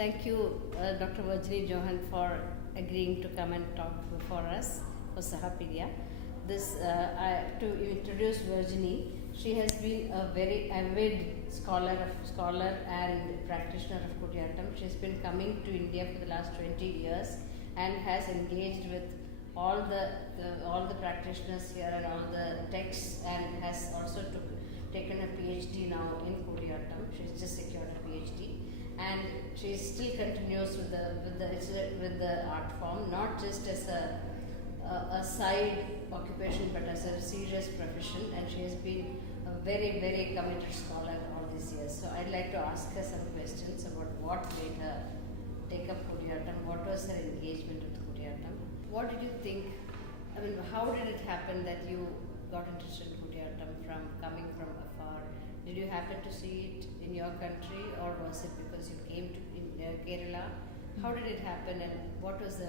Thank you, Dr. Virginie Johan, for agreeing to come and talk for us for Sahapedia. To introduce Virginie, she has been a very avid scholar and practitioner of Kudiyattam. She has been coming to India for the last 20 years and has engaged with all the practitioners here and all the texts, and has also taken a PhD now in Kudiyattam. She's just secured a PhD, and she still continues with the art form, not just as a side occupation, but as a serious profession. And she has been a very, very committed scholar all these years. So I'd like to ask her some questions about what made her take up Kudiyattam, what was her engagement with Kudiyattam, what did you think, I mean, how did it happen that you got interested in Kudiyattam from coming from afar? Did you happen to see it in your country, or was it because you came to Kerala? How did it happen, and what was the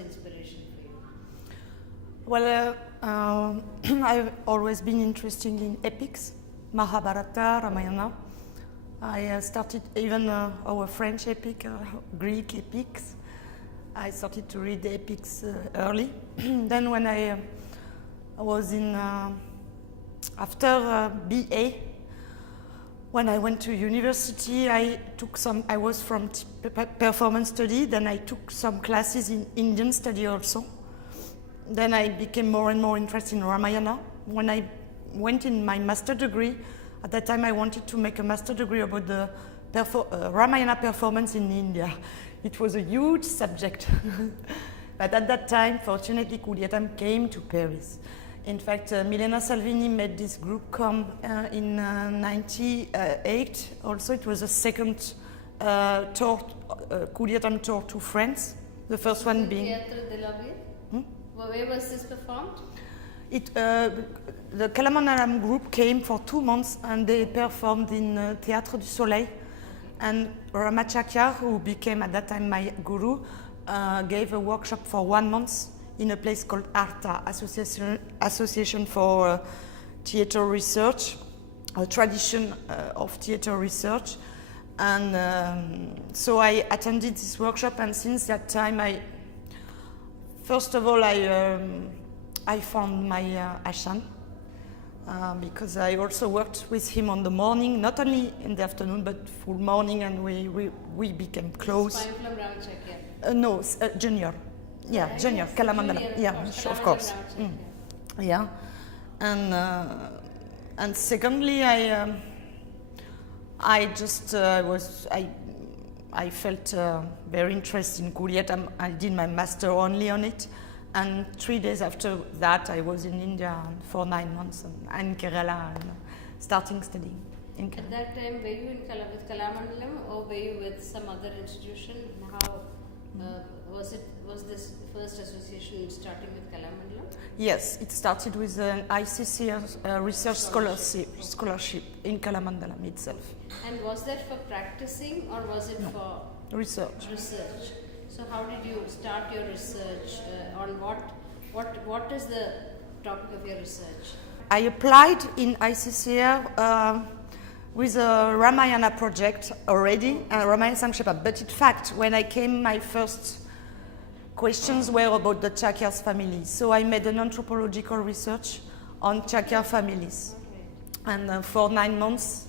inspiration for you? Well, I've always been interested in epics, Mahabharata, Ramayana. I started even our French epic, Greek epics. I started to read the epics early. Then when I was in, after BA, when I went to university, I was from performance study, then I took some classes in Indian study also. Then I became more and more interested in Ramayana. When I went in my master degree, at that time I wanted to make a master degree about the Ramayana performance in India. It was a huge subject. But at that time, fortunately, Kudiyattam came to Paris. In fact, Milena Salvini made this group come in '98. Also, it was the second tour, Kudiyattam tour to France. The first one being... Théâtre de la Ville? Where was this performed? The Kalamandalam group came for 2 months and they performed in Théâtre du Soleil. And Ramacharya, who became at that time my guru, gave a workshop for 1 month in a place called ARTA, Association for Theatre Research, a tradition of theatre research. And so I attended this workshop, and since that time first of all I found my Ashan, because I also worked with him on the morning, not only in the afternoon, but full morning, and we became close. Spine from Ramacharya? No, junior. Yeah, junior, Kalamandalam. Yeah, of course. Yeah, and secondly, I felt very interested in Kudiyattam. I did my master only on it, and 3 days after that, I was in India for 9 months and in Kerala, and starting studying in Kerala. At that time, were you with Kalamandalam, or were you with some other institution? How was this first association starting with Kalamandalam? Yes, it started with an ICC research scholarship in Kalamandalam itself. And was that for practicing, or was it for research? Research. So how did you start your research? On what is the topic of your research? I applied in ICCR with a Ramayana project already, Ramayana Sankshepa. But in fact, when I came, my first questions were about the Chakyas family. So I made an anthropological research on Chakya families, and for 9 months.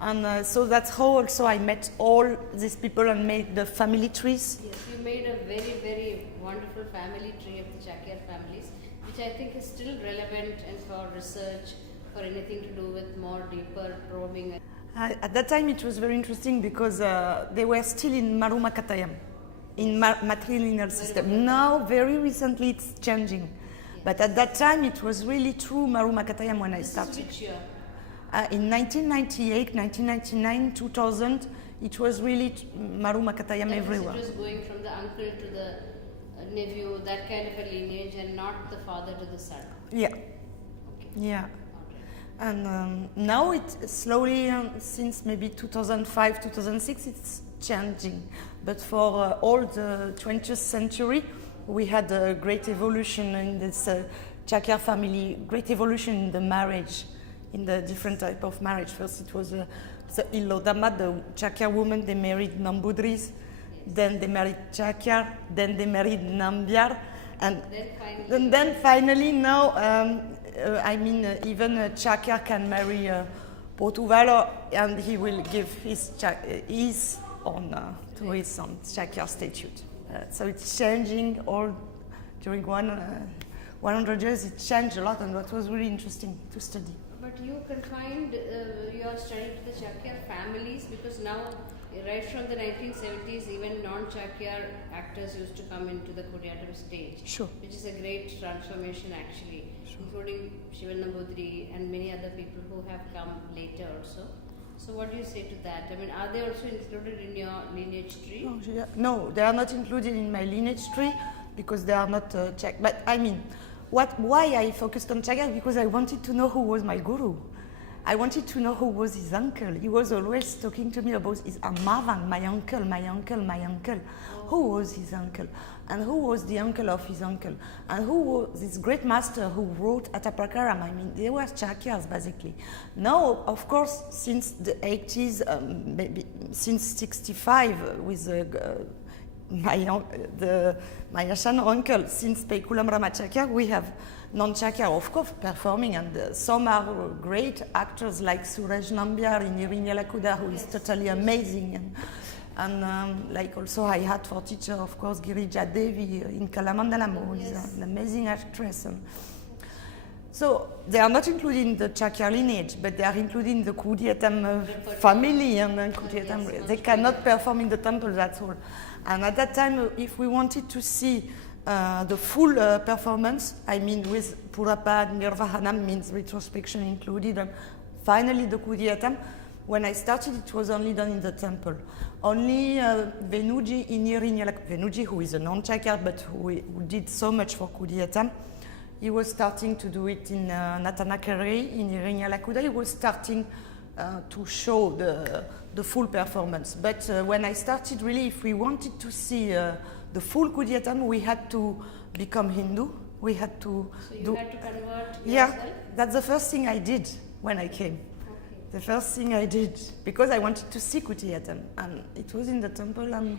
And so that's how also I met all these people and made the family trees. Yes, you made a very, very wonderful family tree of the Chakyar families, which I think is still relevant and for research, for anything to do with more deeper probing. At that time it was very interesting because they were still in Marumakatayam, in matrilineal system. Now, very recently it's changing. Yes. But at that time it was really true Marumakatayam when I started. Which year? In 1998, 1999, 2000, it was really Marumakatayam everywhere. It was going from the uncle to the nephew, that kind of a lineage, and not the father to the son. Yeah. Okay. Yeah. And now it slowly, since maybe 2005, 2006, it's changing. But for all the 20th century, we had a great evolution in this Chakya family, great evolution in the marriage, in the different type of marriage. First it was the Ilodama, the Chakya women, they married Nambudris, then they married Chakyar, then they married Nambiar, and then finally now, even Chakyar can marry Potuvalo, and he will give his to his son, Chakyar statute. So it's changing all during 100 years. It changed a lot, and that was really interesting to study. But you confined your study to the Chakyar families, because now, right from the 1970s, even non-Chakyar actors used to come into the Kudiyattam stage, Sure. which is a great transformation actually, including Shivan Nambudri and many other people who have come later also. So what do you say to that? I mean, are they also included in your lineage tree? No, they are not included in my lineage tree because they are not Chak. But I mean, why I focused on Chakyar? Because I wanted to know who was my guru. I wanted to know who was his uncle. He was always talking to me about his Marvan, my uncle, my uncle, my uncle. Who was his uncle? And who was the uncle of his uncle? And who was this great master who wrote Atapakaram? I mean, they were Chakyars basically. Now, of course, since the 80s, maybe since 65, with my Ashan uncle, since Peikulam Ramachakya, we have non-Chakya, of course, performing, and some are great actors like Suraj Nambiar in Irinya Lakuda, who is totally amazing. And like also I had for teacher, of course, Girija Devi in Kalamandalam, who is an amazing actress. So they are not included in the Chakya lineage, but they are included in the Kudiyattam family, and Kudiyattam, they cannot perform in the temple, that's all. And at that time, if we wanted to see the full performance, I mean with Purapad, Nirvahanam means retrospection included, and finally the Kudiyattam, when I started, it was only done in the temple. Only Venuji in Venuji, who is a non-Chakyar, but who did so much for Kudiyattam, he was starting to do it in Natanakere, in Irinya Lakuda. He was starting to show the full performance. But when I started, really, if we wanted to see the full Kudiyattam, we had to become Hindu. We had to had to convert yourself? Yeah, that's the first thing I did when I came. The first thing I did, because I wanted to see Kudiyattam, and it was in the temple, and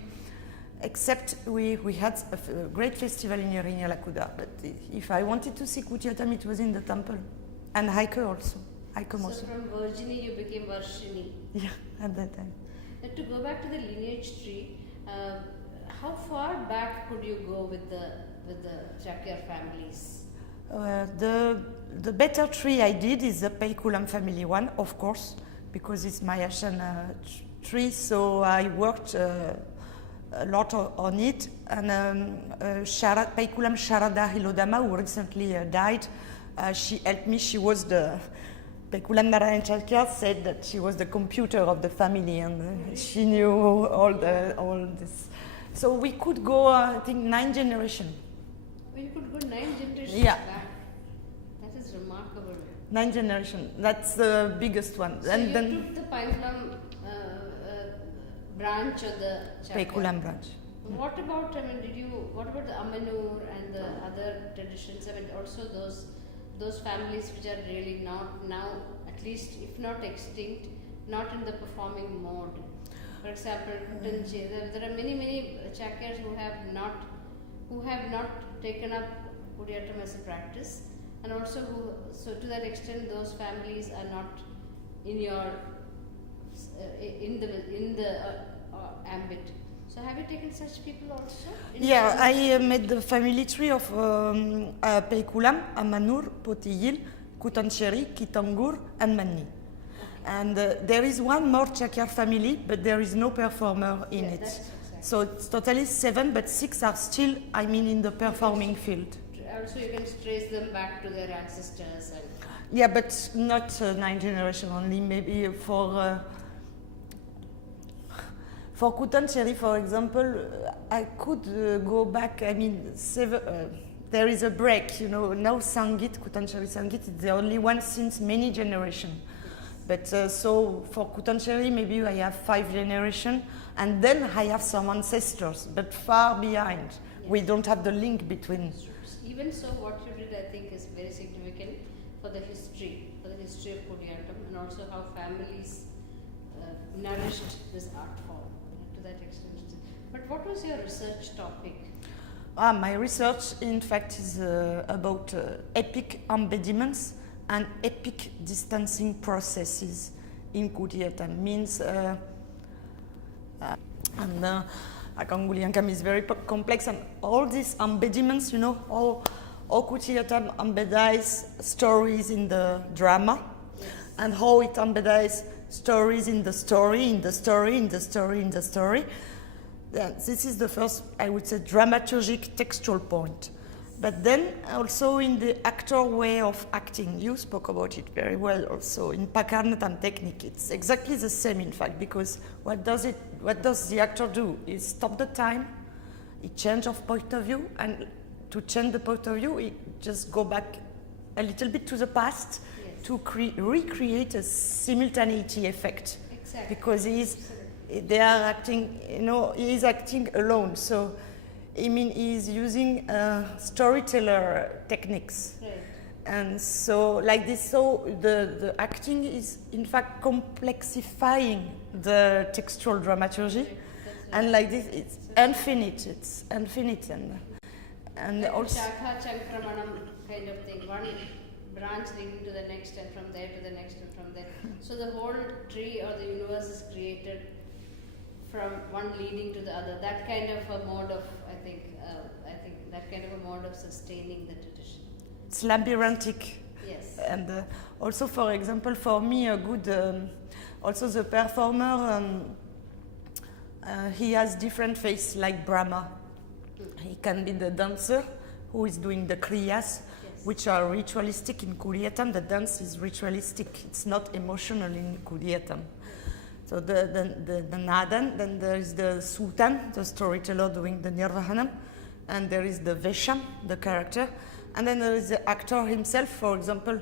except we had a great festival in Irinya Lakuda, but if I wanted to see Kudiyattam, it was in the temple, and Haike also. So from Virginie you became Varshini. Yeah, at that time. Now to go back to the lineage tree, how far back could you go with the Chakyar families? The better tree I did is the Peikulam family one, of course, because it's my Ashan tree, so I worked a lot on it. And Peikulam Sharada Hilodama, who recently died, she helped me. She was the Peikulam Narayan Chakyar said that she was the computer of the family, and she knew all this. So we could go, I think, 9 generations. You could go 9 generations back. That is remarkable. 9 generations. That's the biggest one. So and you then took the Peikulam branch of the Chakyar. Peikulam branch. What about, what about the Amanur and the other traditions? I mean, also those families which are really not now, at least if not extinct, not in the performing mode. For example, there are many Chakyars who have not taken up Kudiyattam as a practice, and also so to that extent those families are not in your in the ambit. So have you taken such people also? Yeah, I made the family tree of Peikulam, Amanur, Potiyil, Kutancheri, Kitangur, and Manni. And there is one more Chakyar family, but there is no performer in it. Exactly. So it's totally 7, but 6 are still, in the performing field. Also, you can trace them back to their ancestors. Yeah, but not 9 generations only. Maybe for Kutancheri, for example, I could go back. There is a break. Now Sangit, Kutancheri Sangit, is the only one since many generations. But so for Kutancheri, maybe I have 5 generations, and then I have some ancestors, but far behind. Yes. We don't have the link between. Even so, what you did, I think, is very significant for the history of Kudiyattam, and also how families nourished this art form to that extent. But what was your research topic? My research, in fact, is about epic embediments and epic distancing processes in Kudyatam. Means, Akanguliankam is very complex, and all these embediments, you know, how Kudyatam embeds stories in the drama, Yes. and how it embeds stories in the story, in the story, in the story, in the story. This is the first, I would say, dramaturgic textual point. But then also in the actor way of acting, you spoke about it very well also in Pakarnatam technique. It's exactly the same, in fact, because what does the actor do? He stop the time, he change of point of view, and to change the point of view, he just go back a little bit to the past. Yes. To recreate a simultaneity effect. Exactly. Because they are acting, you know, he is acting alone. So, I mean, he is using storyteller techniques. Right. And so, like this, so the acting is in fact complexifying the textual dramaturgy. Right. That's right. And like this, it's infinite. It's infinite. And Like also. Shakha Chankramanam kind of thing. One branch leading to the next, and from there to the next, and from there. So the whole tree or the universe is created from one leading to the other. That kind of a mode of, I think that kind of a mode of sustaining the tradition. It's labyrinthic. Yes. And also, for example, for me, a good, also the performer, he has different faces like Brahma. He can be the dancer who is doing the kriyas, Yes. which are ritualistic in Kudyatam. The dance is ritualistic, it's not emotional in Kudyatam. So the Nadan, then there is the Sultan, the storyteller doing the Nirvahanam, and there is the Vesham, the character, and then there is the actor himself. For example,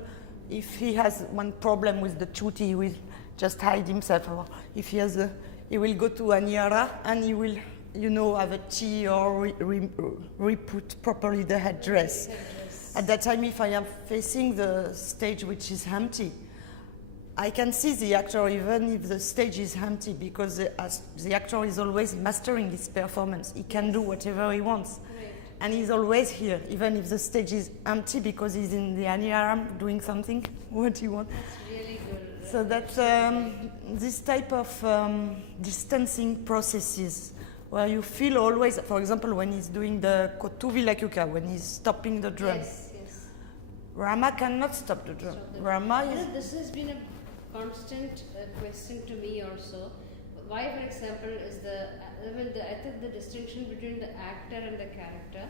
if he has one problem with the Chuti, he will just hide himself. Or if he has he will go to Anyara and he will, you know, have a tea or re-put properly the headdress. At that time, if I am facing the stage which is empty, I can see the actor even if the stage is empty, because the actor is always mastering his performance. He can do whatever he wants. Right. And he's always here, even if the stage is empty, because he's in the Aniyaram doing something, what he wants. That's really good. So that this type of distancing processes, where you feel always, for example, when he's doing the Kotu Vilakuka, when he's stopping the drum, Yes, yes. Rama cannot stop the drum. Rama You is know, this has been a constant question to me also. Why, for example, is I think the distinction between the actor and the character,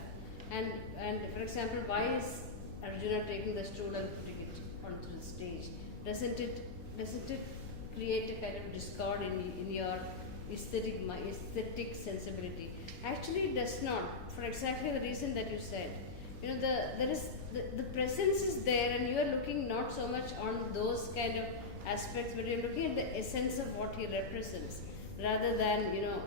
and for example, why is Arjuna taking the stool and putting it onto the stage? Doesn't it create a kind of discord in your aesthetic sensibility? Actually, it does not. For exactly the reason that you said. You know, the presence is there, and you are looking not so much on those kind of aspects, but you're looking at the essence of what he represents, rather than, you know.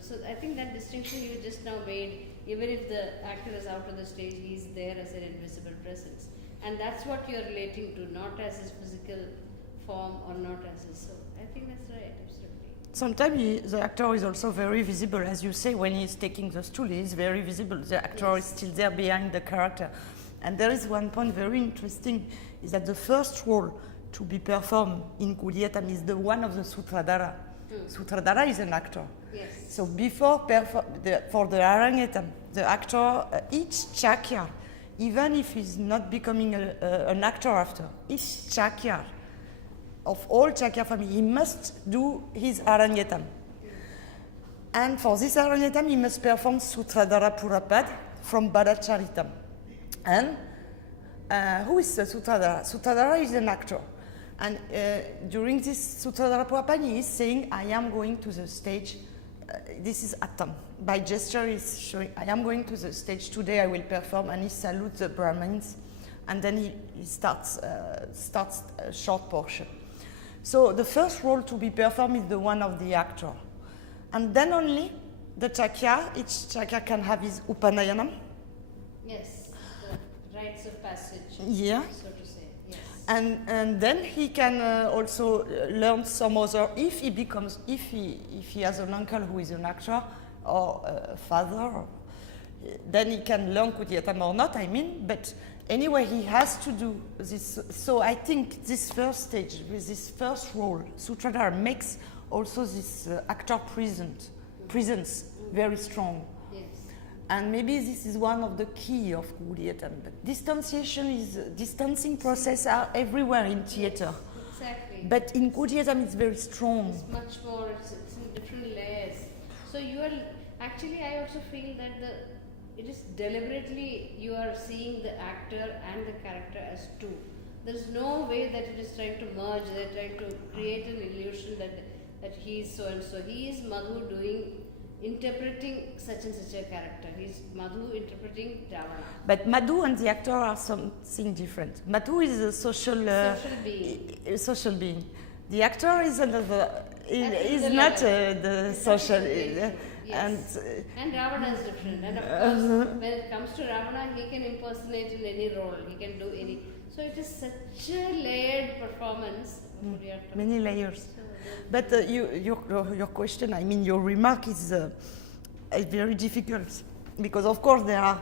So I think that distinction you just now made, even if the actor is out on the stage, he's there as an invisible presence, and that's what you're relating to, not as his physical form or not as his soul. I think that's right, absolutely. sometimes the actor is also very visible, as you say. When he's taking the stool, he is very visible. The actor is still there behind the character. And there is one point very interesting, is that the first role to be performed in Kudyatam is the one of the Sutradhara. Sutradhara is an actor. Yes. So before for the Arangetam, the actor, each Chakyar, even if he's not becoming an actor after, each Chakyar of all Chakyar family, he must do his Arangetam. And for this Arangetam, he must perform Sutradhara Purapad from Badacharitam. And who is the Sutradhara? Sutradhara is an actor. And during this Sutradhara Purapad, he is saying, I am going to the stage. This is Attam. By gesture, he's showing, I am going to the stage today, I will perform, and he salutes the Brahmins. And then he starts a short portion. So the first role to be performed is the one of the actor. And then only the Chakyar, each Chakyar can have his Upanayanam. Yes, the rites of passage, Yeah. so to say. Yes. and then he can also learn some other, if he has an uncle who is an actor or a father, then he can learn Kudietam or not, I mean, but anyway, he has to do this. So I think this first stage, with this first role, Sutradhar makes also this actor presence very strong. Yes. And maybe this is one of the key of Kudietam. But distancing process are everywhere in theater. Exactly. But in Kudietam it's very strong. It's much more, it's in different layers. So you are, actually I also feel that it is deliberately you are seeing the actor and the character as two. There is no way that it is trying to merge, they're trying to create an illusion that he is so and so. He is Madhu interpreting such and such a character. He is Madhu interpreting Ravana. But Madhu and the actor are something different. Madhu is a social being. The actor is another. Is not the social. Yes. And Ravana is different. And of course, when it comes to Ravana, he can impersonate in any role. He can do any. So it is such a layered performance. Many layers. But your question, I mean, your remark is very difficult because, of course, there are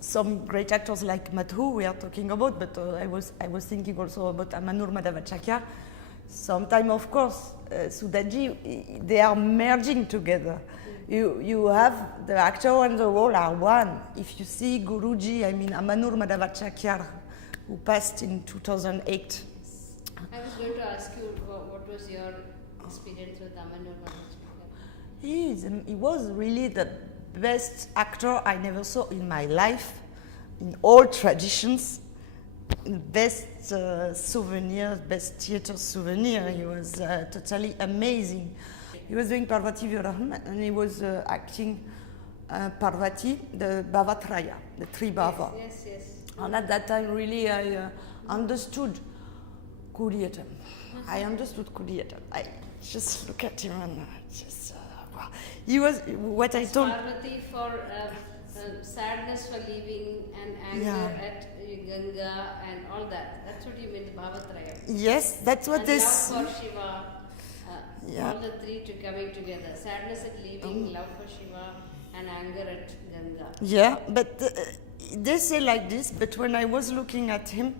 some great actors like Madhu we are talking about, but I was thinking also about Amanur Madhavacharya. Sometimes, of course, Sudaji, they are merging together. You have the actor and the role are one. If you see Guruji, I mean Amanur Madhavacharya, who passed in 2008. I was going to ask you what was your experience with Amanur Madhavacharya? He was really the best actor I never saw in my life, in all traditions. Best souvenir, best theater souvenir. He was totally amazing. He was doing Parvati Virahan and he was acting Parvati, the Bhavatraya, the three Bhava. Yes. And at that time, really, I understood Kudietam. I understood Kudietam. I just look at him and just, wow. He was, what I told... Parvati for sadness for leaving and anger at Ganga and all that. That's what you mean, the Bhavatraya. Yes, that's what and this... love for Shiva. All the three coming together. Sadness at leaving, love for Shiva, and anger at Ganga. Yeah, but they say like this, but when I was looking at him,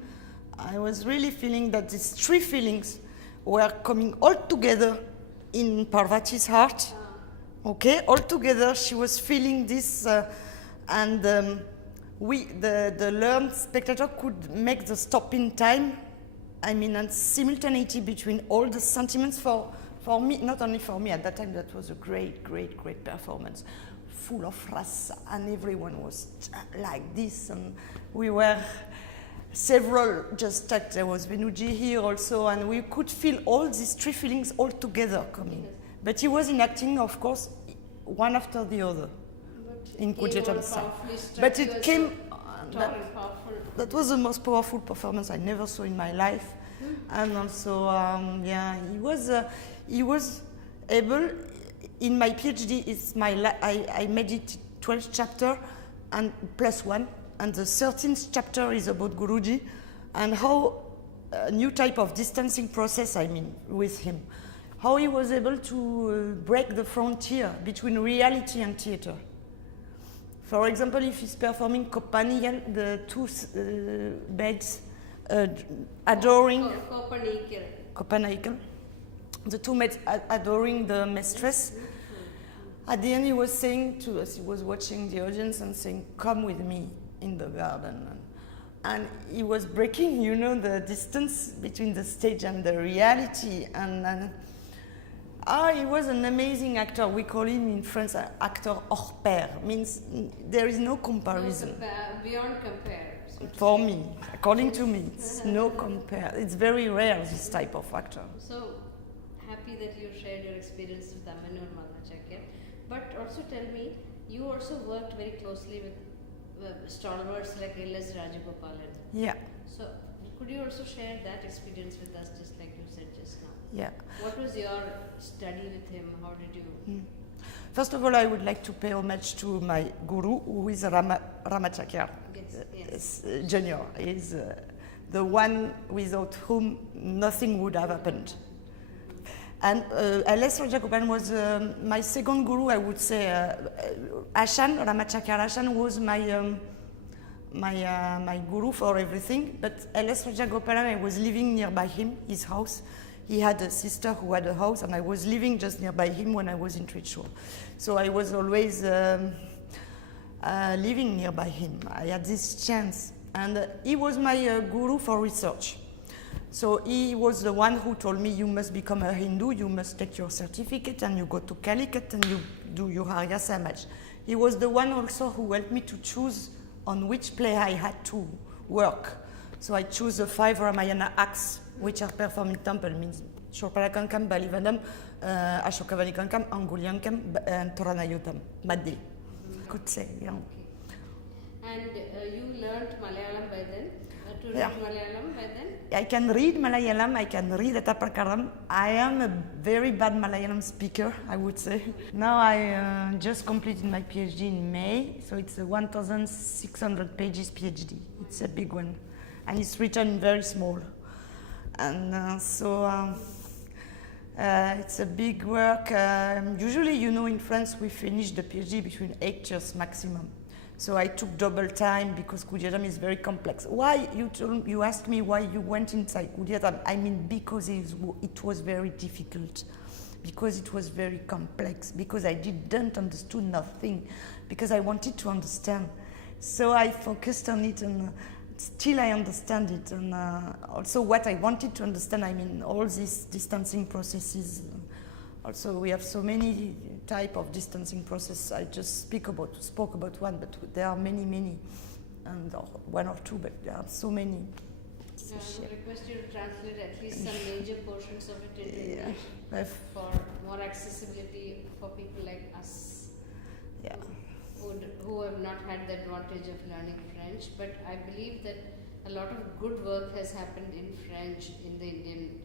I was really feeling that these three feelings were coming all together in Parvati's heart. Okay, all together she was feeling this, and the learned spectator could make the stop in time. I mean, and simultaneity between all the sentiments for me, not only for me, at that time that was a great performance, full of rasa, and everyone was like this, and we were several, just that there was Venuji here also, and we could feel all these three feelings all together coming. But he was enacting, of course, one after the other in Kudietam's side. But it came, that was the most powerful performance I never saw in my life. And also, he was able, in my PhD, I made it 12th chapter and plus one, and the 13th chapter is about Guruji and how a new type of distancing process, I mean, with him. How he was able to break the frontier between reality and theater. For example, if he's performing Kopanigal, the two beds adoring Kopanigal, the two maids adoring the mistress. At the end, he was saying to us, he was watching the audience and saying, "Come with me in the garden." And he was breaking, the distance between the stage and the reality. And he was an amazing actor. We call him in France actor hors pair. Means there is no comparison. Beyond compare. For me, according to me, it's no compare. It's very rare, this type of actor. So happy that you shared your experience with Amanur Madhavacharya. But also tell me, you also worked very closely with stalwarts like L.S. Rajagopalan. Yeah. So could you also share that experience with us, just like you said just now? Yeah. What was your study with him? How did you? First of all, I would like to pay homage to my guru, who is Ramacharya. Yes. Junior. He's the one without whom nothing would have happened. And L.S. Rajagopalan was my second guru, I would say. Ashan, Ramachakya Ashan, was my guru for everything. But L.S. Rajagopalan, I was living nearby him, his house. He had a sister who had a house, and I was living just nearby him when I was in Trishul. So I was always living nearby him. I had this chance. And he was my guru for research. So he was the one who told me, you must become a Hindu, you must take your certificate, and you go to Calicut and you do your Arya Samaj. He was the one also who helped me to choose on which play I had to work. So I chose the 5 Ramayana acts, which are performed in temple, means Shurpalakankam, Balivadam, Ashokavadikankam, Angulyankam, and Toranayutam, Madde. Could say, yeah. Okay. And you learned Malayalam by then? To read Yeah. Malayalam by then? I can read Malayalam, I can read Ataprakaram. I am a very bad Malayalam speaker, I would say. Now I just completed my PhD in May, so it's a 1,600 pages PhD. It's a big one, and it's written very small. And it's a big work. Usually, you know, in France, we finish the PhD between 8 years maximum. So I took double time because Kudyatam is very complex. Why, you asked me why you went inside Kudyatam. I mean, because it was very difficult, because it was very complex, because I didn't understand nothing, because I wanted to understand. So I focused on it, and still I understand it. And also what I wanted to understand, I mean, all these distancing processes. Also, we have so many type of distancing process. I just spoke about one, but there are many, and one or two, but there are so many. I would request you to translate at least some major portions of it into English for more accessibility for people like us. Yeah. Who have not had the advantage of learning French, but I believe that a lot of good work has happened in French in the Indian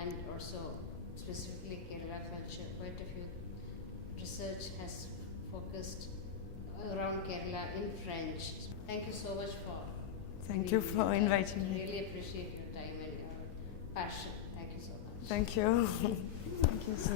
and also specifically Kerala culture. Quite a few research has focused around Kerala in French. Thank you so much for Thank you for inviting me. Really appreciate your time and your passion. Thank you so much. Thank you. Thank you so